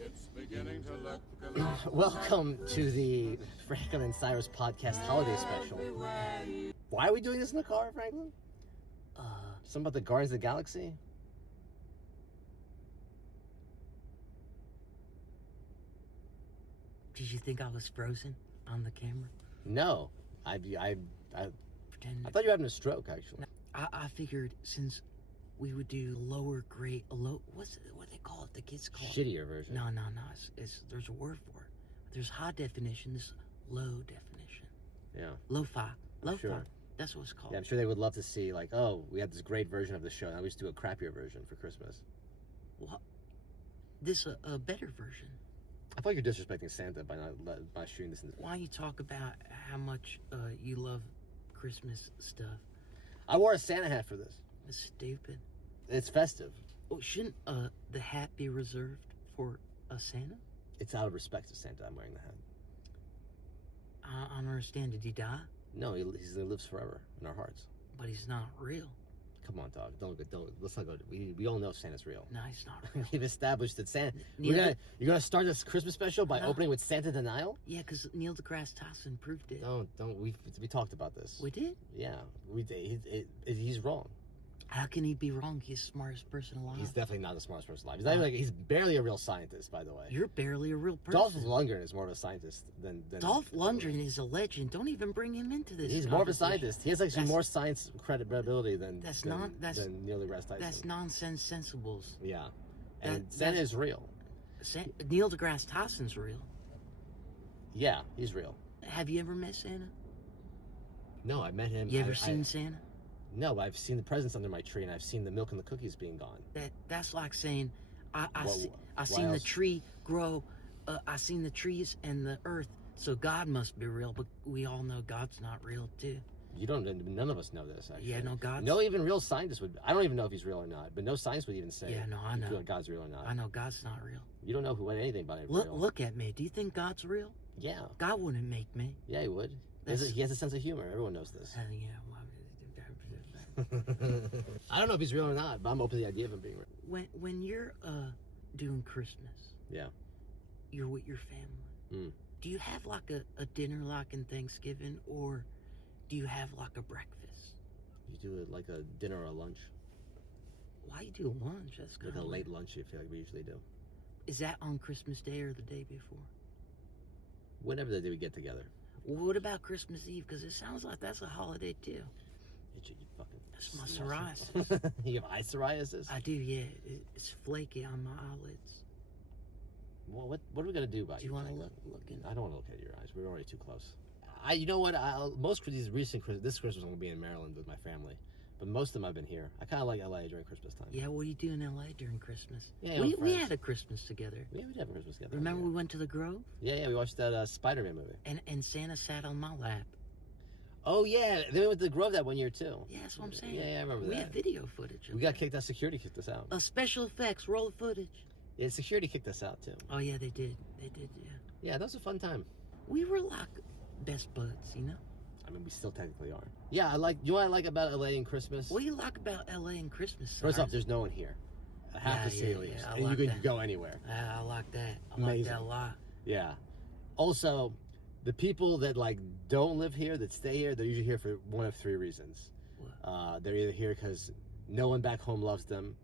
It's beginning to look a lot. Welcome to the Franklin and Cyrus podcast holiday special. Why are we doing this in the car, Franklin? Something about the Guardians of the Galaxy? Did you think I was frozen on the camera? No, I Pretend. thought you were having a stroke, actually. I figured since we would do lower grade, what they call it? The kids call it Shittier version. No. It's there's a word for it. There's high definition. This low definition. Yeah. Lo-fi. Sure. That's what it's called. Yeah, I'm sure they would love to see, like, oh, we had this great version of the show. Now we just do a crappier version for Christmas. Well, this a better version. I feel like you're disrespecting Santa by shooting this in the... Why don't you talk about how much you love Christmas stuff? I wore a Santa hat for this. It's stupid. It's festive. Oh, shouldn't the hat be reserved for a Santa? It's out of respect to Santa I'm wearing the hat. I don't understand. Did he die? No, he lives forever in our hearts. But he's not real. Come on, dog. Don't. Let's not go. We all know Santa's real. No, he's not real. We've established that Santa. Neil- You're gonna start this Christmas special by opening with Santa denial. Yeah, because Neil deGrasse Tyson proved it. Don't. We talked about this. We did? Yeah, we did. He's wrong. How can he be wrong? He's the smartest person alive. He's definitely not the smartest person alive. He's not even he's barely a real scientist, by the way. You're barely a real person. Dolph Lundgren is more of a scientist than Dolph Lundgren is a legend. Don't even bring him into this. He's more of a scientist. He has actually more science credibility than Neil deGrasse Tyson. That's nonsense sensibles. Yeah, and Santa is real. Neil deGrasse Tyson's real. Yeah, he's real. Have you ever met Santa? No, I met him. You ever seen Santa? No, I've seen the presents under my tree, and I've seen the milk and the cookies being gone. That's like saying, I seen else? the tree grow. I seen the trees and the earth, so God must be real. But we all know God's not real too. You don't. None of us know this. Actually. Yeah, no, God's... No, even real scientists would. I don't even know if he's real or not. But no science would even say. Yeah, no, I know. If God's real or not. I know God's not real. You don't know anything about it. Look at me. Do you think God's real? Yeah. God wouldn't make me. Yeah, he would. He has a sense of humor. Everyone knows this. Yeah. I don't know if he's real or not, but I'm open to the idea of him being real. When you're doing Christmas, yeah, you're with your family. Mm. Do you have like a dinner like in Thanksgiving, or do you have like a breakfast? You do it like a dinner or a lunch. Why you do a lunch? That's like a late lunch. I feel like we usually do. Is that on Christmas Day or the day before? Whenever the day we get together. Well, what about Christmas Eve? Because it sounds like that's a holiday too. You fucking... That's my psoriasis. You have eye psoriasis? I do, yeah. It's flaky on my eyelids. Well, what are we gonna do about it? Do you want to look in? I don't want to look at your eyes. We're already too close. You know what? This Christmas I'm gonna be in Maryland with my family, but most of them I've been here. I kind of like LA during Christmas time. Yeah, what do you do in LA during Christmas? Yeah, we had a Christmas together. Yeah, we did have a Christmas together. Remember we went to the Grove? Yeah, we watched that Spider-Man movie. And Santa sat on my lap. Oh yeah, then we went to the Grove that one year too. Yeah, that's what I'm saying. Yeah, I remember that. We had video footage. We got kicked out. Security kicked us out. Special effects, roll footage. Yeah, security kicked us out too. Oh yeah, they did. They did. Yeah. Yeah, that was a fun time. We were like best buds, you know. I mean, we still technically are. Yeah, you know what I like about LA and Christmas? What do you like about LA and Christmas? First off, there's no one here. Half the city leaves, and you can go anywhere. I like that. I Amazing. like that a lot. Yeah. Also, the people that don't live here, that stay here, they're usually here for one of three reasons. They're either here because no one back home loves them,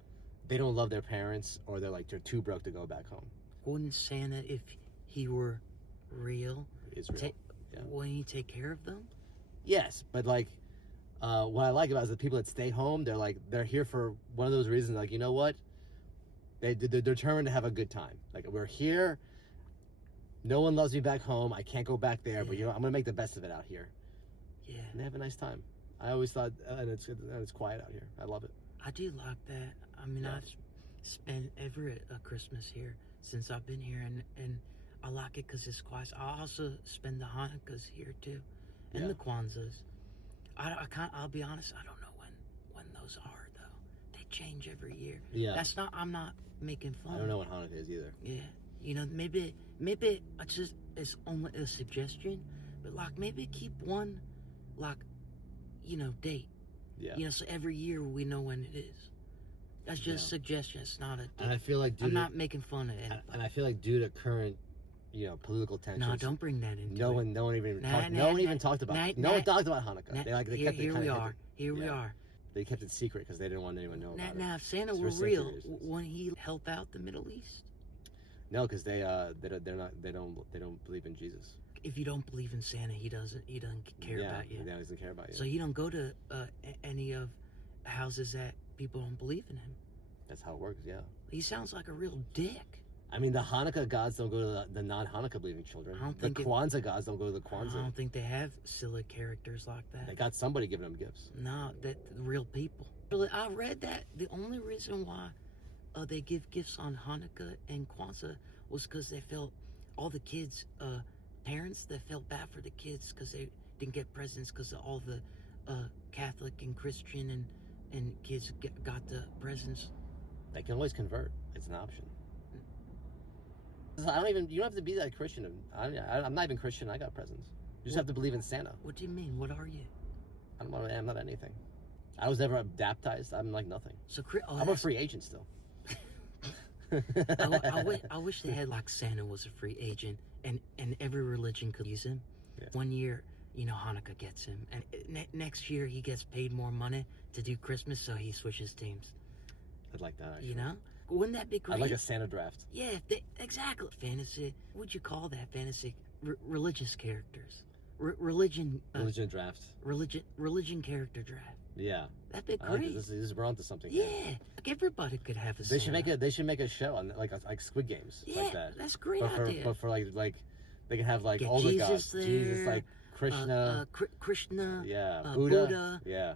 they don't love their parents, or they're too broke to go back home. Wouldn't Santa, if he were real, Is real. Wouldn't he take care of them? Yes, but what I like about it is the people that stay home, they're here for one of those reasons. You know what? They're determined to have a good time. We're here. No one loves me back home. I can't go back there, but I'm gonna make the best of it out here. Yeah. And they have a nice time. I always thought, and it's quiet out here. I love it. I do like that. I mean, I've spent every Christmas here since I've been here, and I like it because it's quiet. I also spend the Hanukkahs here too, and the Kwanzas. I'll be honest, I don't know when those are though. They change every year. Yeah. I'm not making fun. I don't know what Hanukkah is either. Yeah. You know, maybe it's only a suggestion, but maybe keep one, date. Yeah. You know, so every year we know when it is. That's just a suggestion. It's not a. And I feel like I'm not making fun of it. And I feel like due to current, political tensions. No, don't bring that into no it. one even Nah, no one even talked about. No one talked about Hanukkah. Nah, They kept it here kind we of are. Here we are. They kept it secret because they didn't want anyone to know about it. Now, if Santa were real, wouldn't he help out the Middle East? No, because they don't believe in Jesus. If you don't believe in Santa, he doesn't care about you. Yeah, he doesn't care about you. So you don't go to any of houses that people don't believe in him. That's how it works. Yeah. He sounds like a real dick. I mean, the Hanukkah gods don't go to the non-Hanukkah believing children. The Kwanzaa gods don't go to the Kwanzaa. I don't think they have silly characters like that. They got somebody giving them gifts. No, that real people. Really, I read that the only reason why they give gifts on Hanukkah and Kwanzaa was because they felt all the kids, parents that felt bad for the kids because they didn't get presents because of all the Catholic and Christian and kids got the presents. They can always convert. It's an option. You don't have to be that Christian. I'm not even Christian. I got presents. You just have to believe in Santa. What do you mean? What are you? I don't know. I'm not anything. I was never baptized. I'm like nothing. So I'm a free agent still. I wish they had like Santa was a free agent and every religion could use him. Yeah. 1 year, Hanukkah gets him, and next year he gets paid more money to do Christmas, so he switches teams. I'd like that. Actually. Wouldn't that be great? I'd like a Santa draft. Yeah, exactly. Fantasy. What'd you call that? Fantasy. Religious characters. Religion draft. Religion character draft. Yeah. That'd be great. We're onto something. Yeah, like everybody could have a. They should make a show on like Squid Games. Yeah, like that. That's a great idea. But for like they can have like Get all Jesus the gods. there, Jesus, like Krishna. Krishna. Yeah. Buddha. Yeah.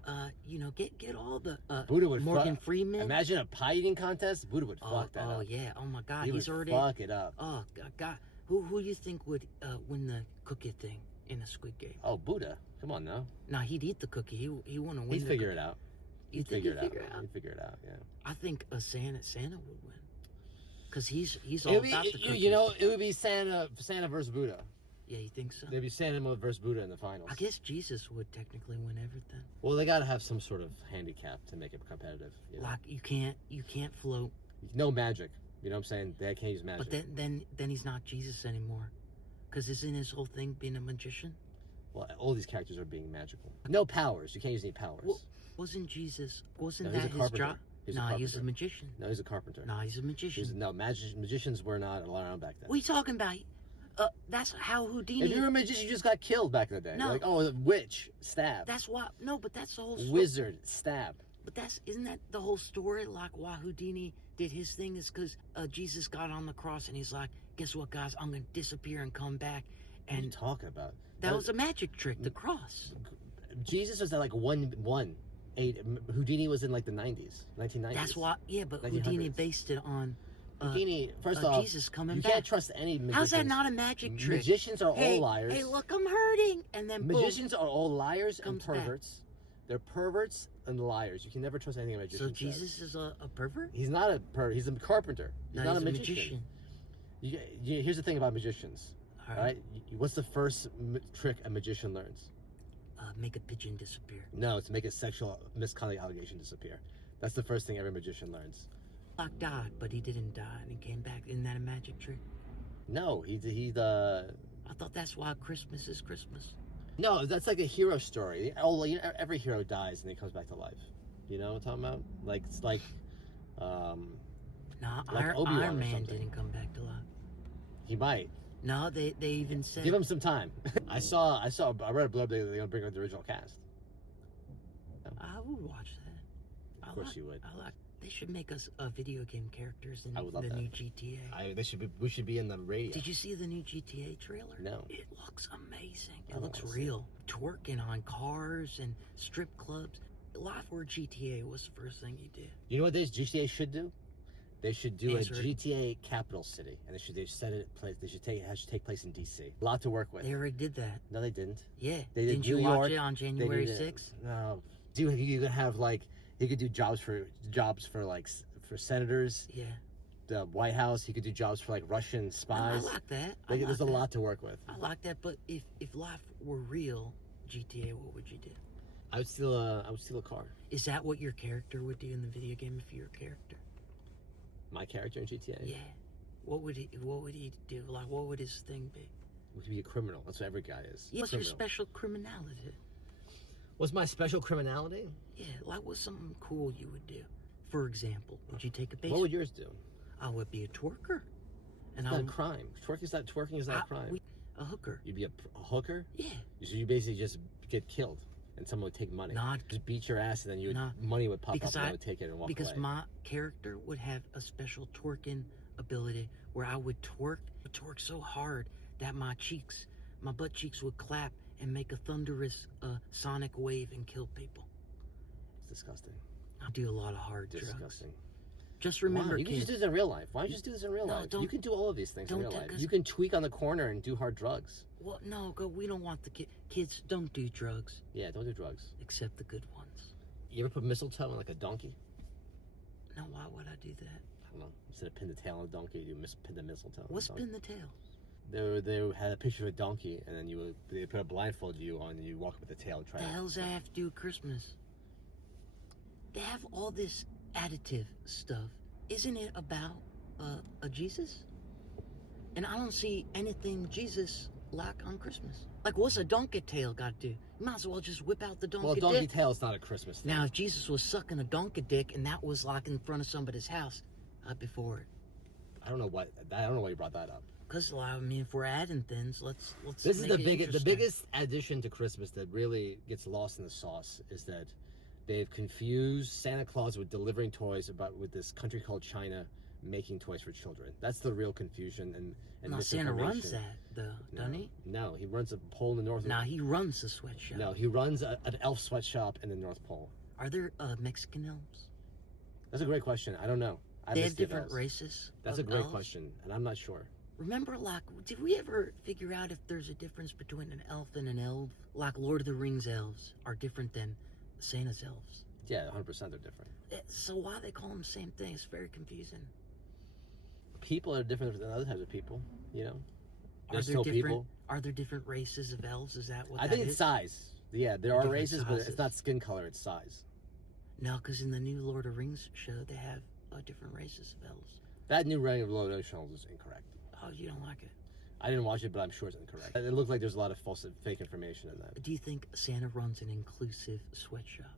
Get all the Buddha would Morgan Freeman. Imagine a pie eating contest. Buddha would fuck that up. Oh yeah. Oh my God. He's already fuck it up. Oh God. Who you think would win the cookie thing in the Squid Game? Oh, Buddha. Come on now. No, he'd eat the cookie. He wouldn't win. He'd figure it out. You think he'd figure it out? He'd figure it out. Yeah. I think Santa would win, cause he's all about the cookies. It would be Santa versus Buddha. Yeah, you think so? They'd be Santa versus Buddha in the finals. I guess Jesus would technically win everything. Well, they got to have some sort of handicap to make it competitive. Like you can't float. No magic. You know what I'm saying? They can't use magic. But then he's not Jesus anymore, because isn't his whole thing being a magician? Well, all these characters are being magical. No powers. You can't use any powers. Well, wasn't Jesus? Wasn't that his job? No, he's a magician. No, he's a carpenter. No, he's a magician. Magicians were not around back then. What are you talking about? That's how Houdini. If you were a magician, you just got killed back in the day. No. Like, oh, witch, stab. That's why. No, but that's the whole story. Wizard, stab. But isn't that the whole story? Like why Houdini did his thing is because Jesus got on the cross and he's like, guess what, guys? I'm gonna disappear and come back. And what are you talking about? That was a magic trick. The cross. Jesus was at like 1-8. Houdini was in like the 1990s. That's why. Yeah, but 1900s. Houdini based it on. Houdini, first off, Jesus coming you back. can't trust any magicians. How's that not a magic trick? Magicians are all liars. Hey, look, I'm hurting, and then magicians are all liars and comes back. perverts. They're perverts and liars. You can never trust anything a magician So Jesus is a pervert? He's not a pervert. He's a carpenter. He's not a magician. Here's the thing about magicians. All right. What's the first trick a magician learns? Make a pigeon disappear. No, it's to make a sexual misconduct allegation disappear. That's the first thing every magician learns. Locke died, but he didn't die, and he came back. Isn't that a magic trick? No, he I thought that's why Christmas is Christmas. No, that's like a hero story. Every hero dies and he comes back to life. You know what I'm talking about? Like it's like, Nah, like Iron Man didn't come back to life. He might. No, they even said. Give him some time. I read a blurb they're gonna bring out the original cast. I would watch that. Of course you would. They should make us video game characters in I would love the that. new GTA. We should be in the radio. Did you see the new GTA trailer? No. It looks amazing. I It looks wanna see real. Twerking on cars and strip clubs. Life where GTA was the first thing you did. You know what GTA should do? They should do Answer a GTA capital city, and it should take place in DC. A lot to work with. They already did that. No, they didn't. Yeah. They did Didn't you New watch York. it on January 6th? No. You could have he could do jobs for senators. Yeah. The White House. He could do jobs for Russian spies. I like that. There's a lot to work with. I like that, but if life were real, GTA, what would you do? I would steal a car. Is that what your character would do in the video game if you were a character? My character in GTA? Yeah. What would he do? Like, what would his thing be? We could be a criminal. That's what every guy is. What's your Criminal. special criminality? What's my special criminality? Yeah, like what's something cool you would do? For example, would you take a What baseball? would yours do? I would be a twerker. It's not a crime. Twerking is not a crime. A hooker. You'd be a hooker? Yeah. So you basically just get killed and someone would take money. Just beat your ass and then money would pop up and I would take it and walk away. Because my character would have a special twerking ability where I would twerk so hard that my butt cheeks would clap and make a thunderous sonic wave and kill people. It's disgusting. I do a lot of hard drugs. Disgusting. Just remember, you can just do this in real life. Why don't you just do this in real life? You can do all of these things in real life. You can tweak on the corner and do hard drugs. Well, no, we don't want the kids. Don't do drugs. Yeah, don't do drugs. Except the good ones. You ever put mistletoe in like a donkey? No, why would I do that? I don't know. Instead of pin the tail on a donkey, you pin the mistletoe. What's pin the tail? They had a picture of a donkey, and then they put a blindfold you on, and you walk with the tail and try. The hell's that have to do with Christmas? They have all this additive stuff. Isn't it about a Jesus? And I don't see anything Jesus like on Christmas. Like, what's a donkey tail got to do? You might as well just whip out the donkey dick. Well, donkey tail is not a Christmas thing. Now, if Jesus was sucking a donkey dick and that was like in front of somebody's house, I'd be for it. I don't know why you brought that up. Because, I mean, if we're adding things, let's. This is the biggest addition to Christmas that really gets lost in the sauce is that they've confused Santa Claus with delivering toys with this country called China making toys for children. That's the real confusion and no, Santa runs that though, doesn't he? No, he runs a pole in the North. No, he runs the sweatshop. No, he runs an elf sweatshop in the North Pole. Are there Mexican elves? That's a great question. I don't know. They have different races. That's a great question, and I'm not sure. Remember, like, did we ever figure out if there's a difference between an elf and an elf? Like, Lord of the Rings elves are different than Santa's elves. Yeah, 100% they're different. So why they call them the same thing? It's very confusing. People are different than other types of people, you know? Are there different races of elves? Is that what I think it's size. Yeah, there are races, but it's not skin color, it's size. No, because in the new Lord of the Rings show, they have different races of elves. That new Ring of Lord of the Rings show is incorrect. Oh, you don't like it? I didn't watch it, but I'm sure it's incorrect. It looked like there's a lot of fake information in that. Do you think Santa runs an inclusive sweatshop?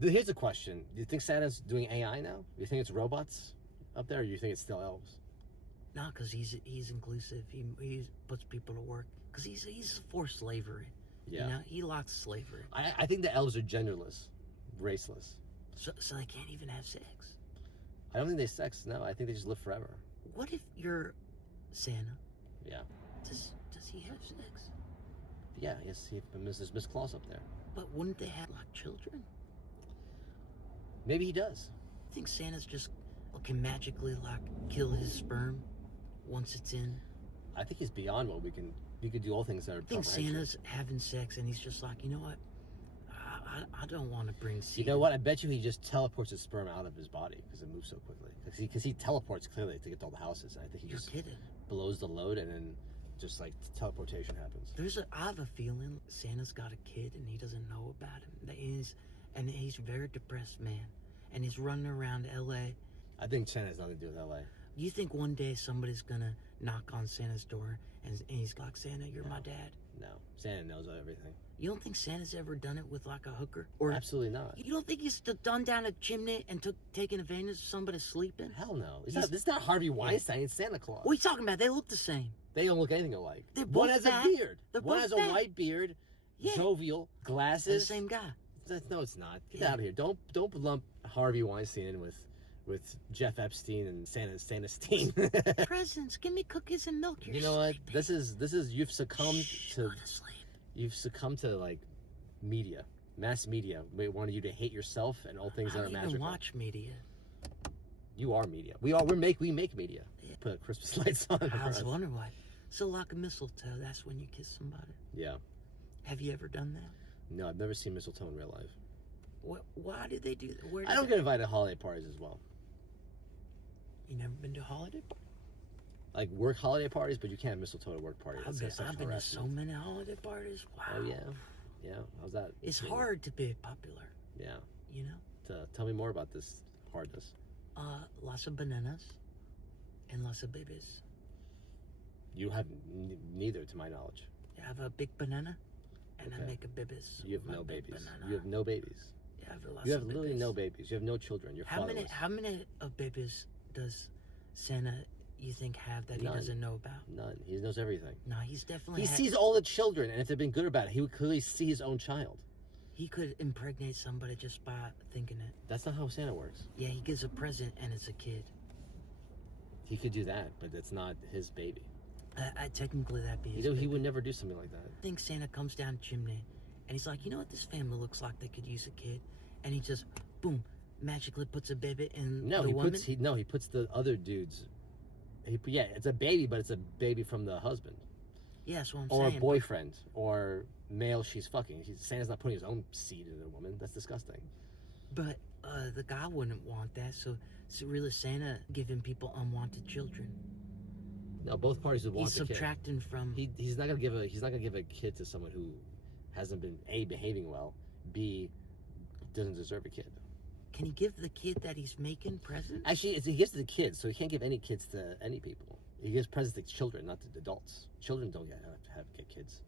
Here's a question. Do you think Santa's doing AI now? Do you think it's robots up there, or do you think it's still elves? No, because he's inclusive. He puts people to work. Because he's for slavery. Yeah. You know, he likes slavery. I think the elves are genderless, raceless. So they can't even have sex? I don't think they sex, no. I think they just live forever. What if you're Santa? Yeah. Does he have sex? Yeah, yes, there's Miss Claus up there. But wouldn't they have, like, children? Maybe he does. I think Santa's just can magically, like, kill his sperm once it's in. I think he's beyond what we could do all things that are. I think Santa's having sex and he's just like, you know what? I don't want to bring seed. You know what? I bet you he just teleports his sperm out of his body because it moves so quickly. Because he teleports clearly to get to all the houses. And I think he just blows the load and then just like teleportation happens. I have a feeling Santa's got a kid and he doesn't know about him. He's a very depressed man and he's running around L.A. I think Santa has nothing to do with L.A. Do you think one day somebody's gonna knock on Santa's door and he's like, Santa, you're my dad? No, Santa knows everything. You don't think Santa's ever done it with like a hooker? Or absolutely not. You don't think he's done down a chimney and taken advantage of somebody sleeping? Hell no. This is not Harvey Weinstein. It's Santa Claus. What are you talking about? They look the same. They don't look anything alike. They're both one has fat. a beard. They're one both has fat. a white beard, jovial, glasses. They're the same guy. No, it's not. Get out of here. Don't lump Harvey Weinstein in with Jeff Epstein and Santa Steen. Presents. Give me cookies and milk. You know what? This is you've succumbed go to sleep. You've succumbed to like media, mass media. We wanted you to hate yourself and all things that are magical. I don't even watch media. You are media. We make media. Yeah. Put Christmas lights on. I was wondering why. So like a mistletoe, that's when you kiss somebody. Yeah. Have you ever done that? No, I've never seen mistletoe in real life. Why do they do that? I don't get invited to holiday parties as well. You never been to a holiday party? Like work holiday parties, but you can't mistletoe at a work party. I've been to so many holiday parties. Wow. Oh yeah. Yeah, how's that? It's hard to be popular, Yeah. you know? Tell me more about this hardness. Lots of bananas and lots of babies. You have neither, to my knowledge. I have a big banana and Okay. I make a babies. You have with no my big babies. banana. You have no babies. Yeah, I have lots You have of literally babies. no babies. You have no children. You're fatherless. How many babies does Santa you think have that None. he doesn't know about? None. He knows everything. No, he's definitely He sees all the children, and if they've been good or bad, he would clearly see his own child. he could impregnate somebody just by thinking it. That's not how Santa works. Yeah, he gives a present and it's a kid. He could do that, but it's not his baby. Technically that'd be his He baby. would never do something like that. I think Santa comes down the chimney and he's like, you know what this family looks like? They could use a kid. And he just, boom, magically puts a baby in No, the he woman. puts the other dudes. Yeah, it's a baby, but it's a baby from the husband Yeah, that's what I'm or saying. a boyfriend or male she's fucking. Santa's not putting his own seed in a woman. That's disgusting. But the guy wouldn't want that. So really Santa giving people unwanted children. No, both parties would want He's the kid. subtracting from. He's not gonna give a kid to someone who hasn't been A, behaving well, B, doesn't deserve a kid. Can he give the kid that he's making presents? Actually, he gives to the kids, so he can't give any kids to any people. He gives presents to children, not to adults. Children don't get kids.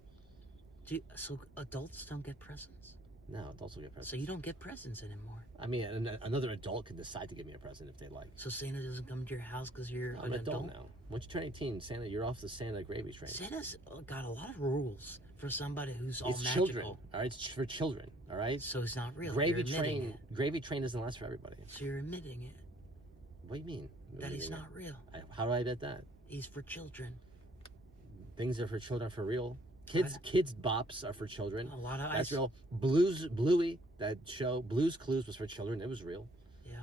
So adults don't get presents? No, adults will get presents. So you don't get presents anymore? I mean, another adult can decide to give me a present if they like. So Santa doesn't come to your house because you're I'm an an adult now. Once you turn 18, Santa, you're off the Santa gravy train. Santa's got a lot of rules for somebody who's all It's magical. children, all right? It's for children, all right? So it's not real. Gravy You're admitting train, it. gravy train doesn't last for everybody. So you're admitting it. What do you mean? That he's not real. How do I admit that? He's for children. Things are for children are for real. Kids bops are for children. A lot of That's ice. real. Bluey, that show, Blue's Clues was for children. It was real. Yeah.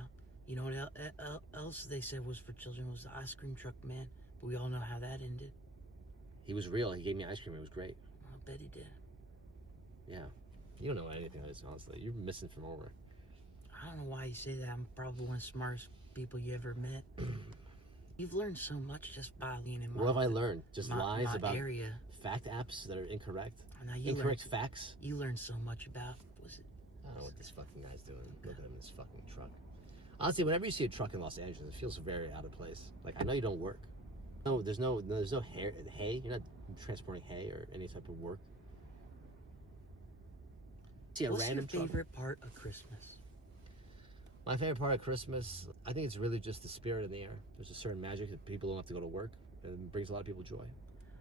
You know what else they said was for children was the ice cream truck man. But we all know how that ended. He was real. He gave me ice cream. It was great. I bet he did. Yeah. You don't know anything else, honestly. You're missing from over. I don't know why you say that. I'm probably one of the smartest people you ever met. You've learned so much just by being in What have I learned? Just lies my about area. fact apps that are incorrect? Now you Incorrect facts? You learned so much about, was it? I don't know what this fucking guy's doing. Look at him in this fucking truck. Honestly, whenever you see a truck in Los Angeles, it feels very out of place. Like, I know you don't work. No, there's no hay. You're not transporting hay or any type of work. See a What's random your truck. favorite part of Christmas? My favorite part of Christmas, I think it's really just the spirit in the air. There's a certain magic that people don't have to go to work, and it brings a lot of people joy.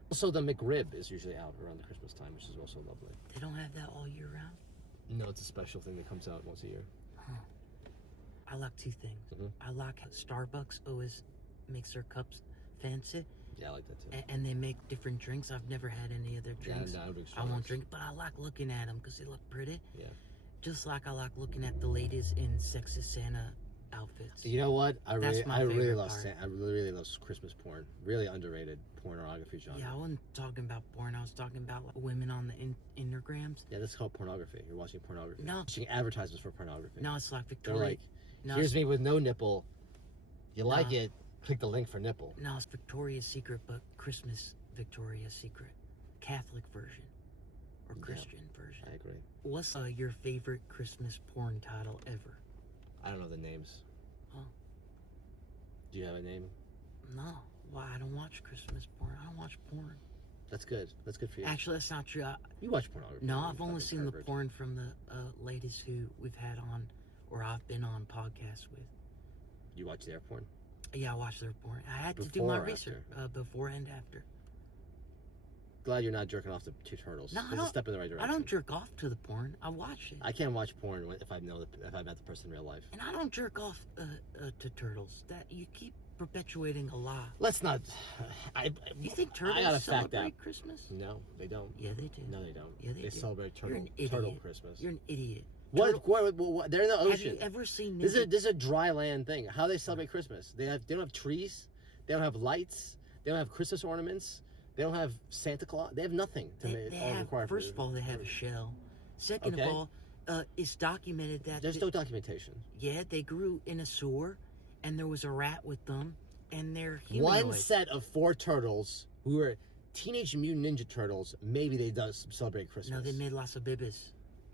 Also, the McRib is usually out around the Christmas time, which is also lovely. They don't have that all year round? No, it's a special thing that comes out once a year. Huh. I like two things. Mhm. I like how Starbucks always makes their cups fancy, Yeah, I like that too. and they make different drinks. I've never had any of their drinks. Yeah, I drink I won't Starbucks. drink, but I like looking at them because they look pretty. Yeah. Just like I like looking at the ladies in sexy Santa outfits. You know what? I That's really, my I really favorite love, part. I really love Christmas porn. Really underrated pornography genre. Yeah, I wasn't talking about porn. I was talking about like, women on the intergrams. Yeah, that's called pornography. You're watching pornography. No. Watching advertisements for pornography. No, it's like They're Victoria. like, no, here's me with no nipple. You like No. it? Click the link for nipple. No, it's Victoria's Secret, but Christmas Victoria's Secret. Catholic version. Or Yeah. Christian version. I agree. What's your favorite Christmas porn title ever? I don't know the names. Oh. Do you have a name? No. Why? I don't watch Christmas porn. I don't watch porn. That's good. That's good for you. Actually, that's not true. You watch pornography. No, you I've only fucking seen the pervert. porn from the ladies who we've had on, or I've been on podcasts with. You watch their porn? Yeah, I watch their porn. I had to do Before my or research before and after. Glad you're not jerking off to two turtles. No, I It's a don't- step in the right direction. I don't jerk off to the porn. I watch it. I can't watch porn if I know if I met the person in real life. And I don't jerk off to turtles. That you keep perpetuating a lie. Let's not. You think I gotta turtles fact celebrate that. Christmas? No, they don't. Yeah, they do. No, they don't. Yeah, they do. celebrate You're turtle an idiot. turtle Christmas. You're an idiot. What? They're in the Have ocean. you ever seen This naked? is a dry land thing. How they celebrate Christmas? They don't have trees. They don't have lights. They don't have Christmas ornaments. They don't have Santa Claus. They have nothing to They make all have, required. first of all, they have a shell. Second Okay. of all, it's documented that There's no documentation. yeah, they grew in a sewer, and there was a rat with them, and they're humanoid. One set of 4 turtles who were Teenage Mutant Ninja Turtles, maybe they does celebrate Christmas. No, they made lots of babies.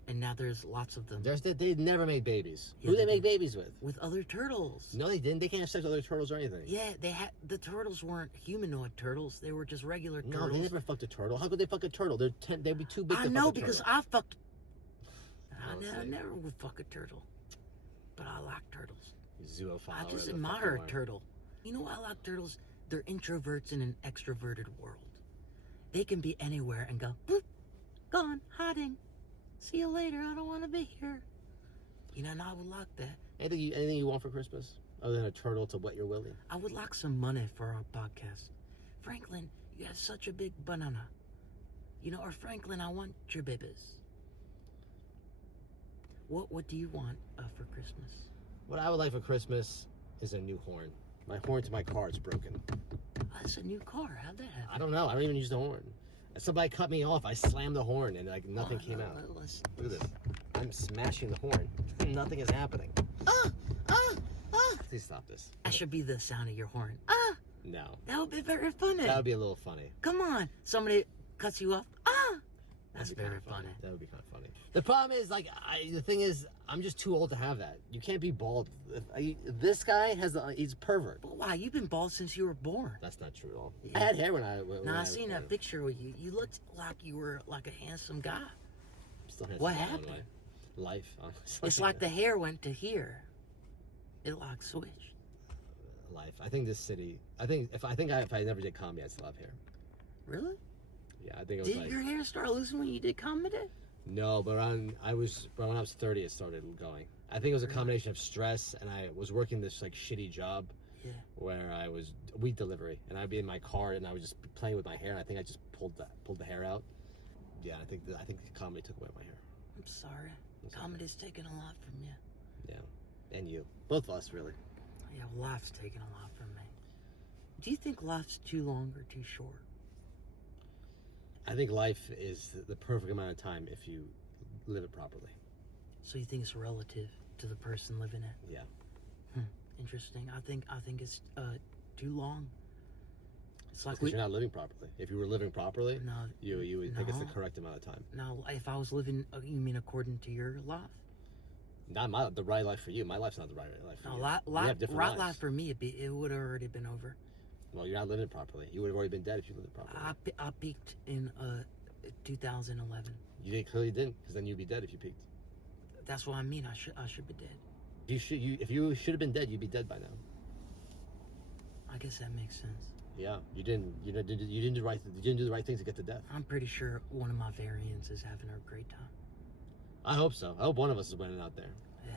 And now there's lots of them. They never made babies. Yeah, Who they they make did. babies with? With other turtles. No, they didn't. They can't have sex with other turtles or anything. Yeah, the turtles weren't humanoid turtles. They were just regular No, turtles. they never fucked a turtle. How could they fuck a turtle? They'd be too big. I to know fuck a because turtle. I fucked. Oh, I see. never would fuck a turtle, but I like turtles. Zoophile. I just or the admire fucking a word. turtle. You know why I like turtles? They're introverts in an extroverted world. They can be anywhere and go, boop, gone, hiding. See you later. I don't want to be here. You know, and I would like that. Anything you want for Christmas other than a turtle to wet your willy? I would like some money for our podcast. Franklin, you have such a big banana. You know, or Franklin, I want your babies. What do you want for Christmas? What I would like for Christmas is a new horn. My horn to my car is broken. Oh, that's a new car. How'd that happen? I don't know. I don't even use the horn. Somebody cut me off. I slammed the horn and like nothing came out. Let's, Look at this. I'm smashing the horn. Nothing is happening. Please stop this. that should be the sound of your horn. Ah, No. that would be very funny. That would be a little funny. Come on, somebody cuts you off. Ah, that's That'd be very kinda funny. That would be kind of funny. The problem is, like, the thing is, I'm just too old to have that. You can't be bald. This guy he's a pervert. But why? You've been bald since you were born. That's not true at all. Yeah. I had hair when I. When Now I I was seen born. that picture with you. You looked like you were like a handsome guy. Still handsome What in my own happened? way. Life. Honestly. It's like the hair went to here. It like switched. Life. I think this city. If I never did comedy, I'd still have hair. Really? Yeah, I think it was Did like your hair start losing when you did comedy? no, but when I was 30, it started going. I think it was a combination of stress, and I was working this like shitty job Yeah. where I was weed delivery, and I'd be in my car and I was just playing with my hair, and I think I just pulled the hair out. Yeah, I think comedy took away my hair. I'm sorry. That's okay. Comedy's taken a lot from you. Yeah, and you, both of us, really. Yeah, life's taken a lot from me. Do you think life's too long or too short? I think life is the perfect amount of time if you live it properly. So you think it's relative to the person living it? Yeah. Interesting. I think it's too long. It's like Because you're not living properly. If you were living properly, no, you would think it's the no. correct amount of time. no. If I was living, you mean according to your life? Not the right life for you. My life's not the right life for No, you. right We have different life lives. for me, it would have already been over. Well, you're not living it properly. You would have already been dead if you lived it properly. I peaked in 2011. Clearly didn't, because then you'd be dead if you peaked. That's what I mean. I should be dead. If you should have been dead, you'd be dead by now. I guess that makes sense. Yeah, you didn't do the right thing to get to death. I'm pretty sure one of my variants is having a great time. I hope so. I hope one of us is winning out there. Yeah.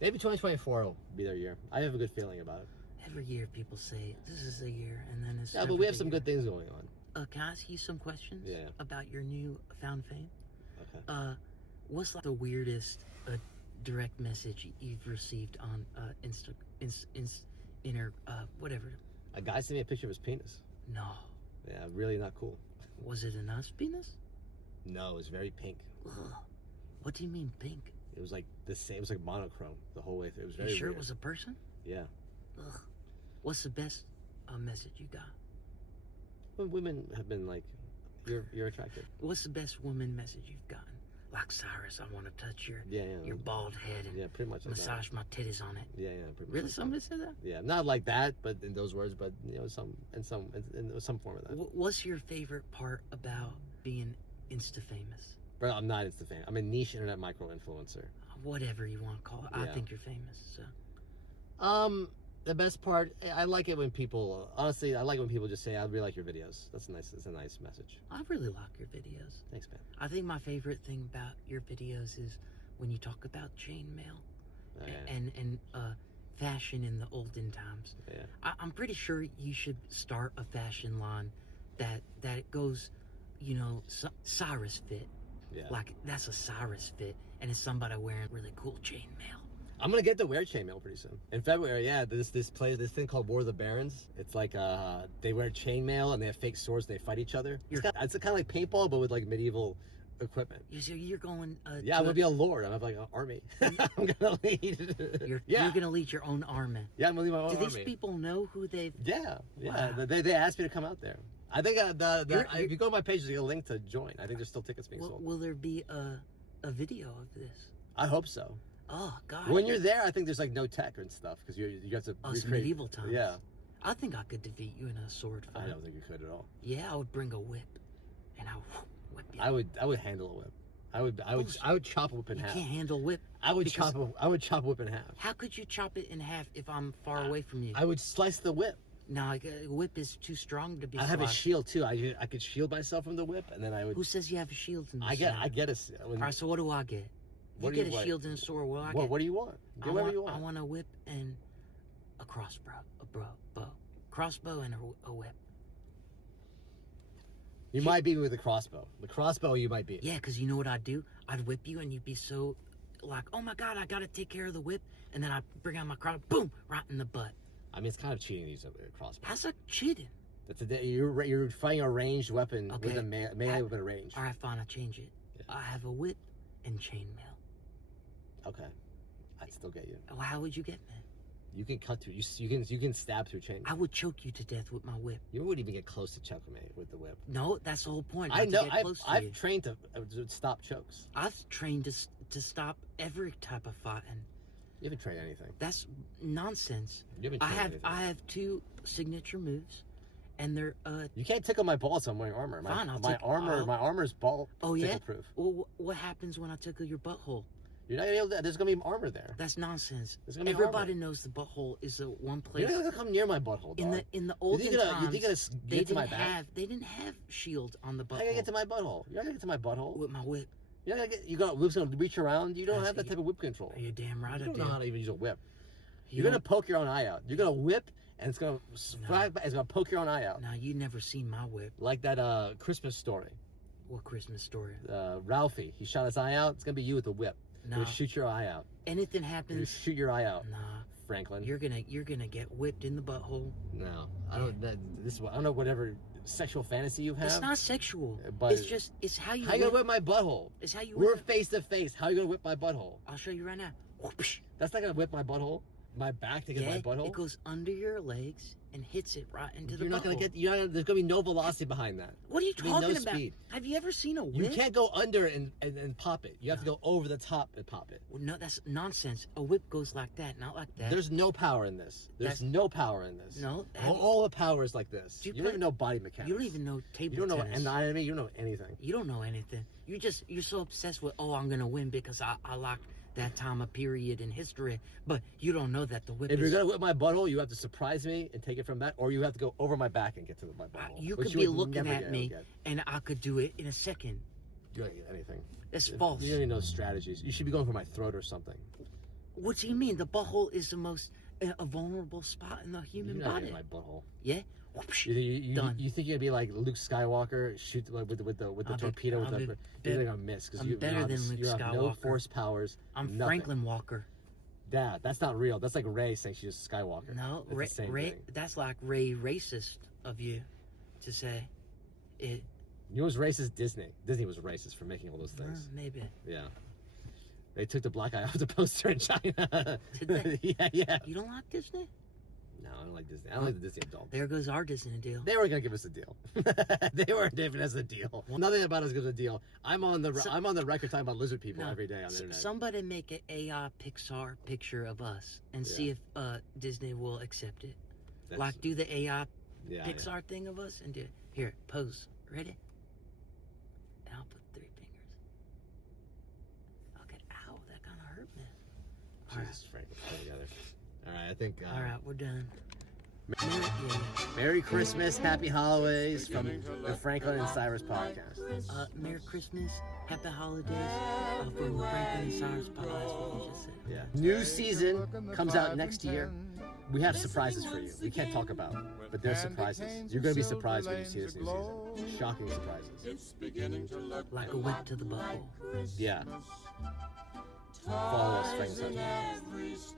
Maybe 2024 will be their year. I have a good feeling about it. Every year people say this is the year, and then it's Yeah, never but we have the some year. good things going on. Can I ask you some questions? Yeah. About your new found fame? Okay. What's like the weirdest direct message you've received on whatever? A guy sent me a picture of his penis. No. Yeah, really not cool. Was it a nice penis? No, it was very pink. Ugh. What do you mean pink? It was like the same. It was like monochrome the whole way through. It was very You sure weird. it was a person? Yeah. Ugh. What's the best message you got? Well, women have been like, you're attractive. What's the best woman message you've gotten? Like Cyrus, I want to touch your Yeah. bald head and Yeah, pretty much like that. massage my titties on it. Yeah, pretty much. Really, like that. somebody said that? Yeah, not like that, but in those words, but you know, in some form of that. What's your favorite part about being Insta famous? Bro, I'm not Insta famous. I'm a niche internet micro influencer. Whatever you want to call it. I Yeah. think you're famous. So The best part, I like it when people. Honestly, I like when people just say, "I really like your videos." That's nice. It's a nice message. I really like your videos. Thanks, man. I think my favorite thing about your videos is when you talk about chainmail Oh, yeah. and fashion in the olden times. Yeah. I'm pretty sure you should start a fashion line that it goes, you know, Cyrus fit. Yeah. Like that's a Cyrus fit, and it's somebody wearing really cool chainmail. I'm gonna get to wear chainmail pretty soon. In February, yeah, this thing called War of the Barons. It's like they wear chainmail and they have fake swords and they fight each other. It's kind of like paintball, but with like medieval equipment. So you're going. Yeah, I'm gonna be a lord. I'm gonna have like an army. I'm gonna lead. You're gonna lead your own army. Yeah, I'm gonna lead my own Do army. these people know who they've? Yeah. Wow. They asked me to come out there. I think if you go to my page, there's a link to join. I think there's still tickets being sold. Will there be a video of this? I hope so. Oh God! When you're there, I think there's like no tech and stuff because you have to. It's medieval times. Yeah. I think I could defeat you in a sword fight. I don't think you could at all. Yeah, I would bring a whip, and I would whip you. I would handle a whip. I would chop a whip in half. You can't handle whip. I would chop a whip in half. How could you chop it in half if I'm far away from you? I would slice the whip. No, a whip is too strong to be. I have a shield too. I could shield myself from the whip, and then I would. Who says you have a shield in the I get a. All right, so what do I get? You get a shield and a sword. What do I get? What do you want? Get whatever you want. I want a whip and a crossbow, bow, crossbow and a whip. You might beat me with a crossbow. The crossbow, you might beat. Yeah, because you know what I'd do? I'd whip you, and you'd be so like, oh my God, I gotta take care of the whip, and then I bring out my crossbow, boom, right in the butt. I mean, it's kind of cheating to use a crossbow. How's that cheating? You're fighting a ranged weapon with a melee weapon range. All right, fine, I'll change it. Yeah. I have a whip and chainmail. Okay, I'd still get you. Well, how would you get me? You can cut through. You can stab through chainmail. I would choke you to death with my whip. You wouldn't even get close to choking me with the whip. No, that's the whole point. I know. I've trained to stop chokes. I've trained to stop every type of fighting. You haven't trained anything. That's nonsense. You haven't trained anything. I have 2 signature moves, and they're You can't tickle my balls. I'm wearing armor. Fine, my armor's ball. Oh yeah. Proof. Well, what happens when I tickle your butthole? You're not gonna be able to. There's gonna be armor there. That's nonsense. Everybody knows the butthole is the one place. You're not gonna come near my butthole, dog. In the olden times, they didn't have shield on the butthole. How you gonna get to my butthole? You're not gonna get to my butthole with my whip. Whip's gonna reach around. You don't have that type of whip control. You're damn right. You don't know how to even use a whip. You're gonna poke your own eye out. You're gonna whip, and it's gonna it's gonna poke your own eye out. Now you never seen my whip. Like that Christmas story. What Christmas story? Ralphie. He shot his eye out. It's gonna be you with the whip. No. You're gonna shoot your eye out. Anything happens. Shoot your eye out. Nah. Franklin. You're gonna get whipped in the butthole. No, I don't. I don't know whatever sexual fantasy you have. It's not sexual. But it's how you. How you gonna whip my butthole? It's how you. We're face to face. How you gonna whip my butthole? I'll show you right now. That's not gonna whip my butthole. My back to get my butthole. It goes under your legs and hits it right into the butthole. You're not gonna get. There's gonna be no velocity behind that. What are you talking about? Speed. Have you ever seen a whip? You can't go under and pop it. You have to go over the top and pop it. Well, no, that's nonsense. A whip goes like that, not like that. There's no power in this. No power in this. No. All the power is like this. You don't even know body mechanics. You don't even know table tennis. You don't know anatomy. You don't know anything. You don't know anything. You're so obsessed with, I'm gonna win because I like that time of period in history, but you don't know that the whip. If you're gonna whip my butthole, you have to surprise me and take it from that, or you have to go over my back and get to my butthole. You could be looking at me, and I could do it in a second. You don't get anything. That's false. You don't even know strategies. You should be going for my throat or something. What do you mean? The butthole is the most a vulnerable spot in the human body. My butthole. Yeah. Done. You think you're gonna be like Luke Skywalker, shoot with the torpedo? You're gonna miss because you better than Luke Skywalker. Have no force powers. I'm nothing. Franklin Walker. That's not real. That's like Ray saying she's a Skywalker. No, Ray. That's like Ray racist of you to say it. You know what's racist? Disney. Disney was racist for making all those things. Maybe. Yeah. They took the black eye off the poster in China. Did they? Yeah. You don't like Disney? No, I don't like Disney. I don't like the Disney adults. There goes our Disney deal. They were gonna give us a deal. They weren't giving us a deal. Nothing about us gives a deal. I'm on the record talking about lizard people every day on the internet. Somebody make an AI Pixar picture of us and see if Disney will accept it. Like do the AI Pixar thing of us and do it. Here, pose. Ready? And I'll put 3 fingers. Okay. Ow, that kind of hurt me. Jesus, Frank, let's put it together. All right, I think. All right, we're done. Merry Christmas, Happy Holidays from the Franklin and Cyrus podcast. Merry Christmas, Happy Holidays from the Franklin and Cyrus podcast. What you just said. Yeah. New season comes out next year. We have surprises for you. We can't talk about, but there's surprises. You're gonna be surprised when you see this new season. Shocking surprises. Like a whip to the butthole. Yeah. Follow us, Franklin and Cyrus.